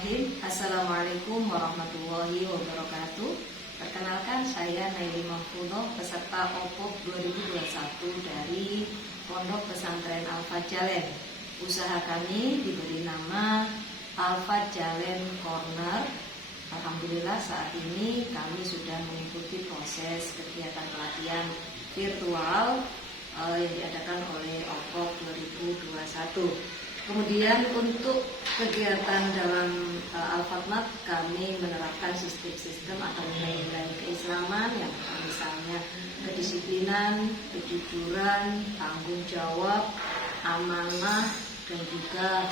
Bismillahirrahmanirrahim. Assalamualaikum warahmatullahi wabarakatuh. Perkenalkan, saya Naili Mahfudoh, peserta OPOP 2021 dari Pondok Pesantren Al-Fat Jalen. Usaha kami diberi nama Al-Fat Jalen Corner. Alhamdulillah saat ini kami sudah mengikuti proses kegiatan pelatihan virtual yang diadakan oleh OPOP 2021. Kemudian untuk kegiatan dalam Al-Fatmat kami menerapkan sistem-sistem atau nilai-nilai keislaman yang misalnya kedisiplinan, kejujuran, tanggung jawab, amanah, dan juga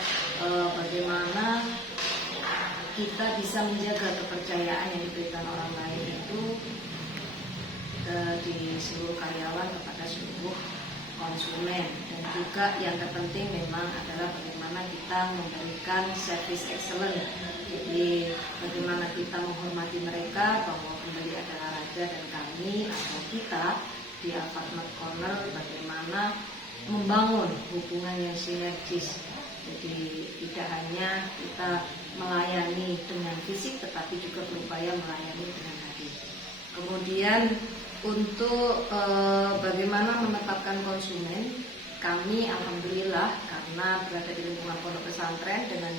bagaimana kita bisa menjaga kepercayaan yang diberikan orang lain itu di seluruh karyawan kepada seluruh konsumen. Dan juga yang terpenting memang adalah bagaimana kita memberikan service excellent. Jadi bagaimana kita menghormati mereka bahwa pembeli adalah raja, dan kami atau kita di Al-Fatmat Corner bagaimana membangun hubungan yang sinergis. Jadi tidak hanya kita melayani dengan fisik, tetapi juga berupaya melayani dengan hati. Kemudian untuk bagaimana menetapkan konsumen, kami alhamdulillah karena berada di lingkungan pondok pesantren dengan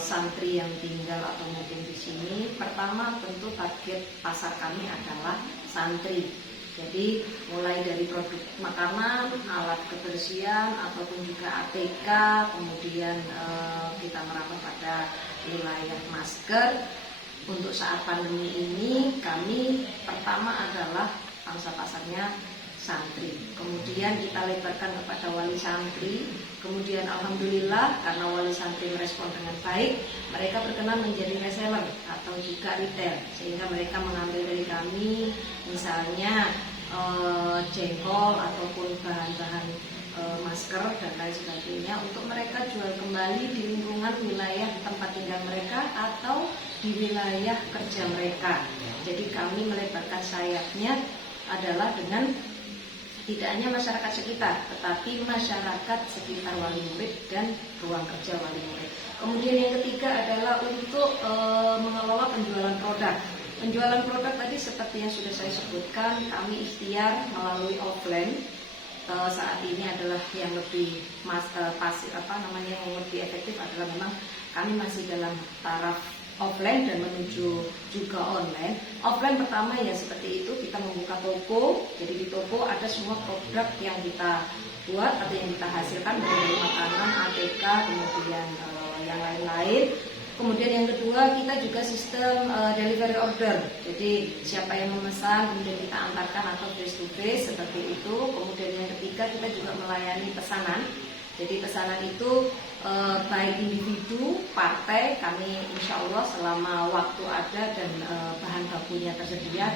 santri yang tinggal atau mungkin di sini. Pertama tentu target pasar kami adalah santri. Jadi mulai dari produk makanan, alat kebersihan ataupun juga ATK, kemudian kita merambah pada wilayah masker. Untuk saat pandemi ini kami pertama adalah pangsa pasarnya santri. Kemudian kita lebarkan kepada wali santri. Kemudian alhamdulillah karena wali santri merespon dengan baik, mereka berkenan menjadi reseller atau juga retail, sehingga mereka mengambil dari kami misalnya jengkol ataupun bahan-bahan masker dan lain sebagainya untuk mereka jual kembali di lingkungan wilayah tempat tinggal mereka atau di wilayah kerja mereka. Jadi kami melebarkan sayapnya adalah dengan tidak hanya masyarakat sekitar, tetapi masyarakat sekitar wali murid dan ruang kerja wali murid. Kemudian yang ketiga adalah untuk mengelola penjualan produk. Penjualan produk tadi seperti yang sudah saya sebutkan, kami ikhtiar melalui offline. Saat ini adalah yang lebih yang lebih efektif adalah memang kami masih dalam taraf offline dan menuju juga online. Offline pertama ya seperti itu, kita membuka toko. Jadi di toko ada semua produk yang kita buat atau yang kita hasilkan dari makanan, ATK, kemudian yang lain-lain. Kemudian yang kedua kita juga sistem delivery order. Jadi siapa yang memesan kemudian kita antarkan atau face to face seperti itu. Kemudian yang ketiga kita juga melayani pesanan. Jadi pesanan itu baik individu, partai, kami insya Allah selama waktu ada dan bahan bakunya tersedia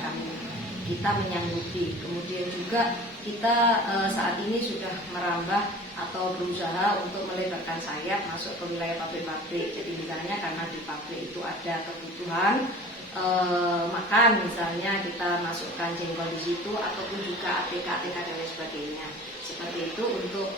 kita menyanggupi. Kemudian juga kita saat ini sudah merambah atau berusaha untuk melebarkan sayap masuk ke wilayah pabrik-pabrik. Jadi misalnya karena di pabrik itu ada kebutuhan makan, misalnya kita masukkan jengkol di situ ataupun juga ATK dan lain sebagainya. Seperti itu untuk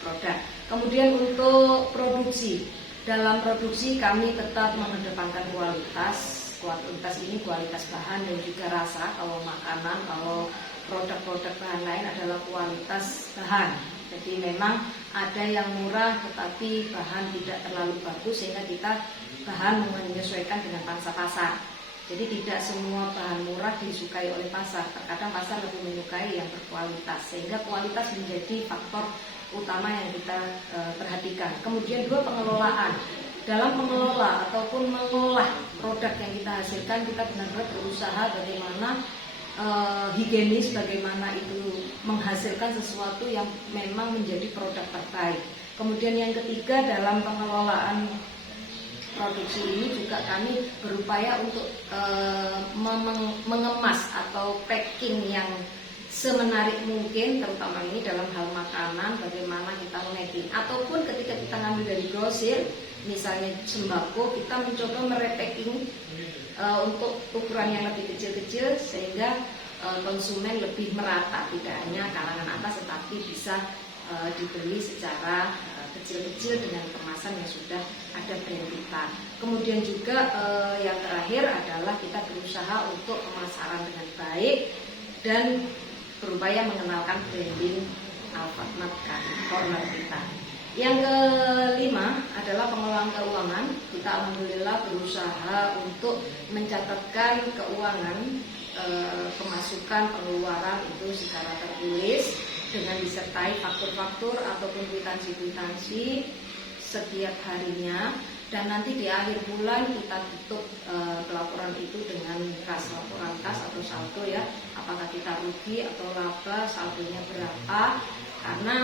produk. Kemudian untuk produksi, dalam produksi kami tetap mengedepankan kualitas. Kualitas ini kualitas bahan dan juga rasa. Kalau makanan, kalau produk-produk bahan lain adalah kualitas bahan. Jadi memang ada yang murah tetapi bahan tidak terlalu bagus, sehingga kita bahan menyesuaikan dengan pangsa pasar. Jadi tidak semua bahan murah disukai oleh pasar. Terkadang pasar lebih menyukai yang berkualitas, sehingga kualitas menjadi faktor utama yang kita perhatikan. Kemudian dua, pengelolaan. Dalam mengelola ataupun mengolah produk yang kita hasilkan, kita benar-benar berusaha bagaimana higienis, bagaimana itu menghasilkan sesuatu yang memang menjadi produk terbaik. Kemudian yang ketiga, dalam pengelolaan produksi ini juga kami berupaya untuk mengemas atau packing yang semenarik mungkin, terutama ini dalam hal makanan, bagaimana kita packing. Ataupun ketika kita ngambil dari grosir, misalnya sembako, kita mencoba merepacking untuk ukuran yang lebih kecil-kecil sehingga konsumen lebih merata, tidak hanya kalangan atas tetapi bisa dibeli secara kecil-kecil dengan kemasan yang sudah ada branding. kita. Kemudian juga yang terakhir adalah kita berusaha untuk pemasaran dengan baik dan berupaya mengenalkan branding Al-Fatmat Corner kita. Yang kelima adalah pengelolaan keuangan. Kita alhamdulillah berusaha untuk mencatatkan keuangan, pemasukan pengeluaran itu secara tertulis dengan disertai faktur-faktur ataupun kwitansi-kwitansi setiap harinya, dan nanti di akhir bulan kita tutup pelaporan itu dengan laporan kas atau saldo ya, apakah kita rugi atau laba, saldonya berapa, karena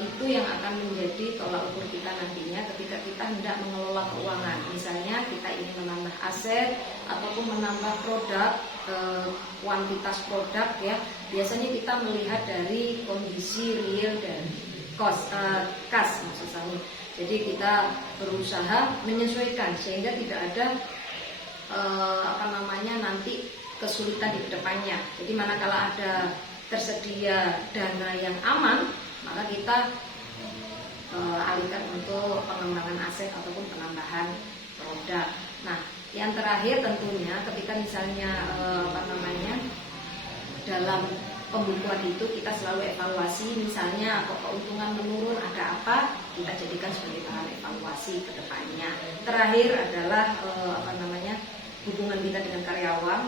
itu yang akan menjadi tolak ukur kita nantinya ketika kita hendak mengelola keuangan. Misalnya kita ingin menambah aset ataupun menambah produk, kuantitas produk ya, biasanya kita melihat dari kondisi real dan kas maksud saya. Jadi kita berusaha menyesuaikan sehingga tidak ada nanti kesulitan di depannya. Jadi manakala ada tersedia dana yang aman, maka kita alihkan untuk pengembangan aset ataupun penambahan produk. Nah, yang terakhir tentunya ketika misalnya dalam pembukuan itu kita selalu evaluasi, misalnya kok keuntungan menurun, ada apa, kita jadikan sebagai bahan evaluasi ke depannya. Terakhir adalah hubungan kita dengan karyawan.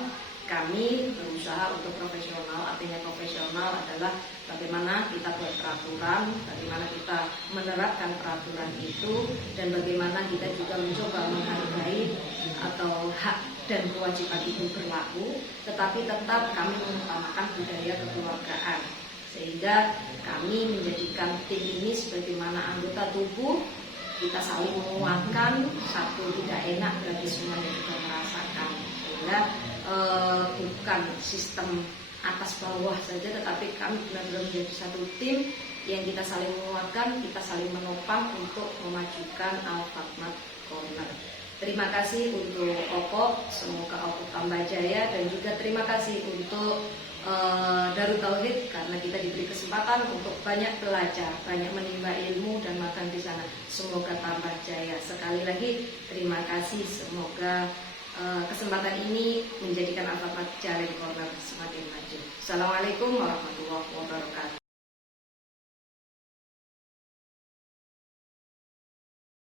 Kami berusaha untuk profesional, artinya profesional adalah bagaimana kita buat peraturan, bagaimana kita menerapkan peraturan itu, dan bagaimana kita juga mencoba menghargai atau hak dan kewajiban itu berlaku, tetapi tetap kami mengutamakan budaya kekeluargaan, sehingga kami menjadikan tim ini sebagaimana anggota tubuh, kita saling menguatkan, satu tidak enak bagi semuanya juga merasakan, sehingga bukan sistem atas bawah saja, tetapi kami benar-benar menjadi satu tim yang kita saling menguatkan, kita saling menopang untuk memajukan Al-Fatmat Corner. Terima kasih untuk Opop, semoga Opop tambah jaya, dan juga terima kasih untuk Darut Tauhid karena kita diberi kesempatan untuk banyak belajar, banyak menimba ilmu dan makan di sana. Semoga tambah jaya. Sekali lagi terima kasih, semoga kesempatan ini menjadikan Al-Fatmat Corner semakin maju. Assalamualaikum warahmatullahi wabarakatuh.